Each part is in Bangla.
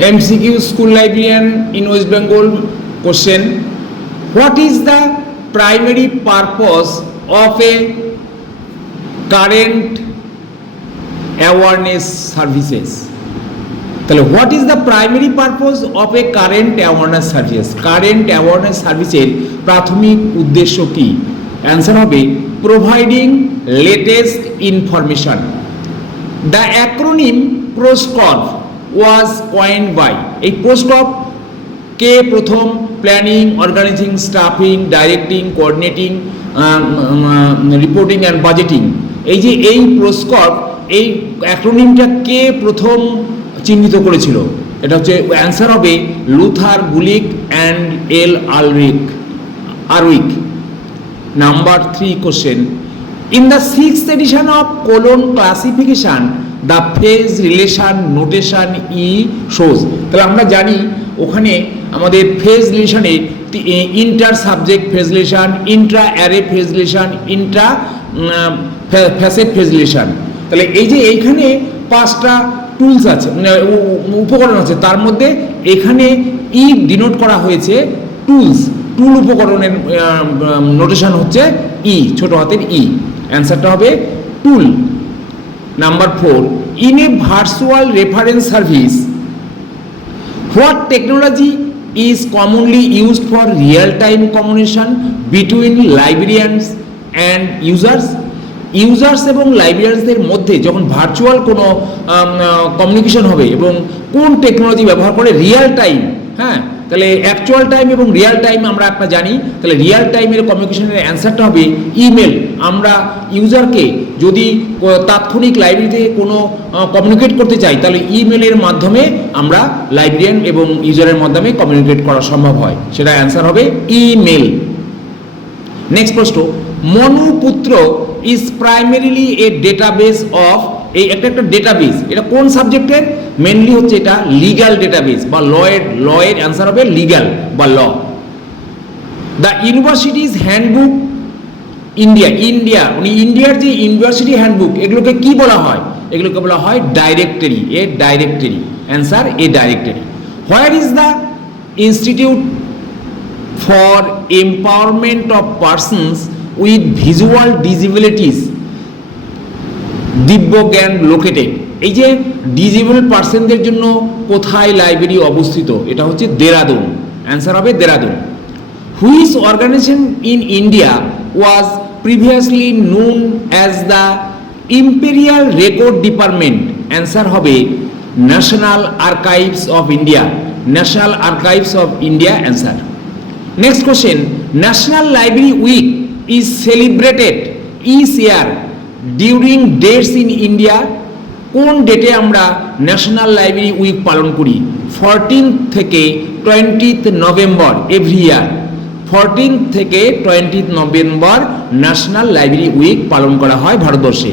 MCQ school librarian in West Bengal question. What is the primary purpose of a current awareness services? তাহলে what is the primary purpose of a current awareness service? Current awareness সার্ভিসের প্রাথমিক উদ্দেশ্য কি? অ্যান্সার হবে providing latest information. The acronym প্রোসকর্ভ ওয়াজ কয়েন্ড বাই, এই প্রোসকর্ভ কে প্রথম planning, organising, staffing, directing, coordinating, reporting and budgeting, এই যে এই প্রোসকর্ভ, এই অ্যাক্রোনিমটা কে প্রথম চিহ্নিত করেছিল? এটা হচ্ছে অ্যান্সার হবে Luther Gulick and L Urwick. Number 3 question, in the 6th edition of colon classification the phase relation notation E shows। তাহলে আমরা জানি ওখানে আমাদের ফেজ রিলেশনে inter subject phase relation, Intra array phase relation, Intra facet phase relation. তাহলে এই যে এইখানে 5টা টুলস আছে, উপকরণ আছে, তার মধ্যে এখানে ই ডিনোট করা হয়েছে টুলস, টুল উপকরণের নোটেশন হচ্ছে ই, ছোট হাতের ই। অ্যান্সারটা হবে tool. Number 4, in a virtual reference service what technology is commonly used for real time communication between librarians and users? Users এবং লাইব্রেরিয়ানসদের মধ্যে যখন ভার্চুয়াল কোনো কমিউনিকেশন হবে এবং কোন টেকনোলজি ব্যবহার করে রিয়েল টাইম, হ্যাঁ, তাহলে অ্যাকচুয়াল টাইম এবং রিয়েল টাইম আমরা একটা জানি, তাহলে রিয়েল টাইমের কমিউনিকেশনের অ্যান্সারটা হবে ইমেল। আমরা ইউজারকে যদি তাৎক্ষণিক লাইব্রেরিতে কোনো কমিউনিকেট করতে চাই তাহলে ইমেলের মাধ্যমে আমরা লাইব্রেরিয়ান এবং ইউজারের মাধ্যমে কমিউনিকেট করা সম্ভব হয়, সেটা অ্যান্সার হবে ইমেল। নেক্সট প্রশ্ন, মনুপুত্র is primarily a database of, এই একটা ডেটাবেস, এটা কোন সাবজেক্টের? মেনলি হচ্ছে এটা লিগ্যাল ডেটাবেস বা লয়ের অ্যান্সার হবে লিগ্যাল বা ল। দ্য ইউনিভার্সিটিজ হ্যান্ডবুক ইন্ডিয়ার যে ইউনিভার্সিটি হ্যান্ডবুক, এগুলোকে কি বলা হয়? এগুলোকে বলা হয় directory, a directory. Answer a directory. Where is the institute for empowerment of persons with visual disabilities Divyangjan located? এই যে ডিজেবল পার্সনদের জন্য কোথায় লাইব্রেরি অবস্থিত? এটা হচ্ছে দেরাদুন। অ্যান্সার হবে Dehradun. Which organisation in India was previously known as the imperial record department? Answer হবে national archives of India, national archives of India answer. Next question, national library week is celebrated each year during dates in India? কোন ডেটে আমরা ন্যাশনাল লাইব্রেরি উইক পালন করি? 14th থেকে 20th November every year. 14th থেকে 20th November national library week পালন করা হয় ভারতবর্ষে।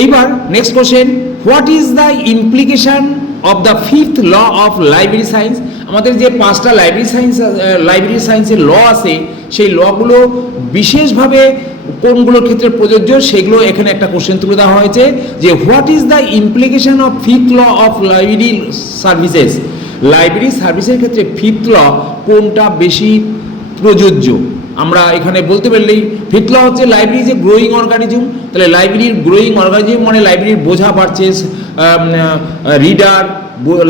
এইবার next question, what is the implication of the 5th law of library science? আমাদের যে 5টা লাইব্রেরি সায়েন্সের ল আছে, সেই লগুলো বিশেষভাবে কোনগুলোর ক্ষেত্রে প্রযোজ্য সেগুলো এখানে একটা কোশ্চেন তুলে দেওয়া হয়েছে যে what is the implication of 5th law of library services? Library সার্ভিসের ক্ষেত্রে 5th ল কোনটা বেশি প্রযোজ্য? আমরা এখানে বলতে পারলেই 5th ল হচ্ছে লাইব্রেরি যে গ্রোয়িং অর্গানিজম, তাহলে লাইব্রেরির গ্রোয়িং অর্গানিজম মানে লাইব্রেরির বোঝা বাড়ছে, রিডার,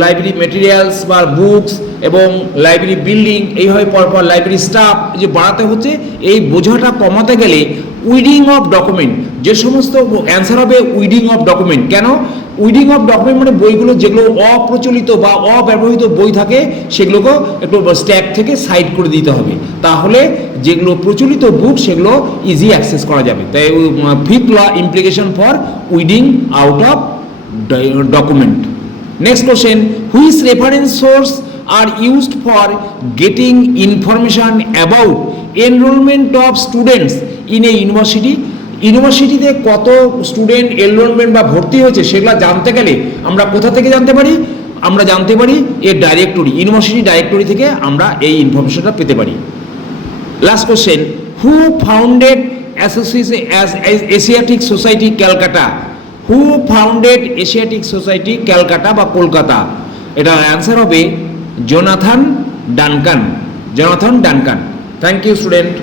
লাইব্রেরি মেটেরিয়ালস বা বুকস এবং লাইব্রেরি বিল্ডিং, এইভাবে পরপর লাইব্রেরি স্টাফ যে বাড়াতে হচ্ছে, এই বোঝাটা কমাতে গেলে উইডিং অফ ডকুমেন্ট, যে সমস্ত অ্যান্সার হবে উইডিং অফ ডকুমেন্ট। কেন উইডিং অফ ডকুমেন্ট? মানে বইগুলো যেগুলো অপ্রচলিত বা অব্যবহৃত বই থাকে সেগুলোকে একটু স্ট্যাক থেকে সাইড করে দিতে হবে, তাহলে যেগুলো প্রচলিত বুক সেগুলো ইজি অ্যাক্সেস করা যাবে। তাই 5th law implication for weeding out of document. Next question, which reference source are used for getting information about enrollment of students in a university? ইউনিভার্সিটিতে কত স্টুডেন্ট এনরোলমেন্ট বা ভর্তি হয়েছে সেগুলো জানতে গেলে আমরা কোথা থেকে জানতে পারি? আমরা জানতে পারি এর ডাইরেক্টরি, ইউনিভার্সিটি ডাইরেক্টরি থেকে আমরা এই ইনফরমেশনটা পেতে পারি। Last question, who founded Asiatic society Calcutta? Who founded Asiatic society Calcutta বা কলকাতা? এটা অ্যান্সার হবে Jonathan Duncan. Jonathan Duncan. Thank you student.